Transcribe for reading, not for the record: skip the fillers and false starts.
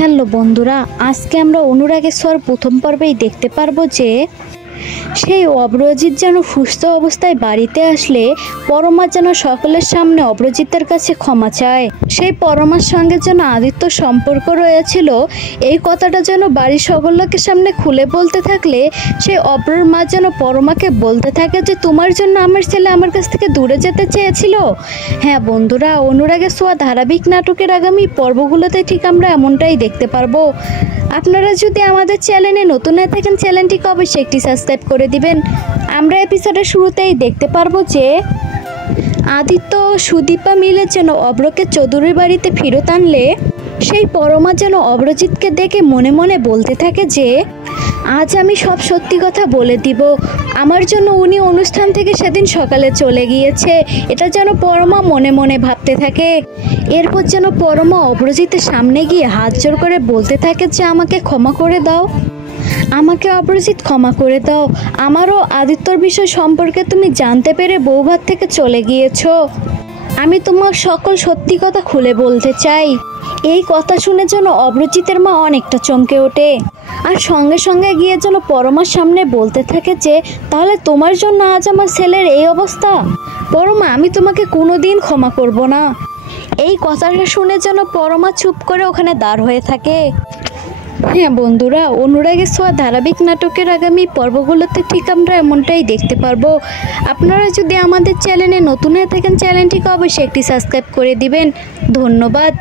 Hello বন্ধুরা, আজকে আমরা অনুরাগের ছোঁয়ার প্রথম পর্বেই দেখতে পারবো যে সেই অপরাজিত যেন সুস্থ অবস্থায় বাড়িতে আসলে পরমা যেন সকলের সামনে অপরাজিতের কাছে ক্ষমা চায়। সেই পরমার সঙ্গে যেন আদিত্য সম্পর্ক রয়েছিল এই কথাটা যেন বাড়ির সকল লোকের সামনে খুলে বলতে থাকলে সেই অপরার মা যেন পরমাকে বলতে থাকে যে তোমার জন্য আমার ছেলে আমার কাছ থেকে দূরে যেতে চেয়েছিল। হ্যাঁ বন্ধুরা, অনুরাগের ছোঁয়া ধারাবাহিক নাটকের আগামী পর্বগুলোতে ঠিক আমরা এমনটাই দেখতে পারবো। আপনারা যদি আমাদের চ্যানেলে নতুন হয়ে থাকেন চ্যানেলটিকে অবশ্যই একটি সাবস্ক্রাইব করে দিবেন। আমরা এপিসোডের শুরুতেই দেখতে পারবো যে আদিত্য ও সুদীপা মিলে যেন অব্রকে চৌধুরীর বাড়িতে ফেরত আনলে সেই পরমা যেন অপরাজিতকে দেখে মনে মনে বলতে থাকে যে আজ আমি সব সত্যি কথা বলে দিব। আমার জন্য উনি অনুষ্ঠান থেকে সেদিন সকালে চলে গিয়েছে, এটা যেন পরমা মনে মনে ভাবতে থাকে। এরপর যেন পরমা অপরাজিতের সামনে গিয়ে হাত জোড় করে বলতে থাকে যে আমাকে ক্ষমা করে দাও, আমাকে অপরাজিত ক্ষমা করে দাও। আমারও আদিত্যর বিষয় সম্পর্কে তুমি জানতে পেরে বউভাত থেকে চলে গিয়েছো। আমি তোমার সকল সত্যি কথা খুলে বলতে চাই। এই কথা শুনে যেন অপরাজিতের মা অনেকটা চমকে ওঠে আর সঙ্গে সঙ্গে গিয়ে যেন পরমার সামনে বলতে থাকে যে তাহলে তোমার জন্য আজ আমার ছেলের এই অবস্থা। পরমা, আমি তোমাকে কোনোদিন ক্ষমা করব না। এই কথাটা শুনে যেন পরমা চুপ করে ওখানে দাঁড় হয়ে থাকে। হ্যাঁ বন্ধুরা, অনুরাগের ছোঁয়া ধারাবাহিক নাটকের আগামী পর্বগুলোতে ঠিক আমরা এমনটাই দেখতে পারবো। আপনারা যদি আমাদের চ্যানেলে নতুন হয়ে থাকেন চ্যানেলটিকে অবশ্যই একটি সাবস্ক্রাইব করে দিবেন। ধন্যবাদ।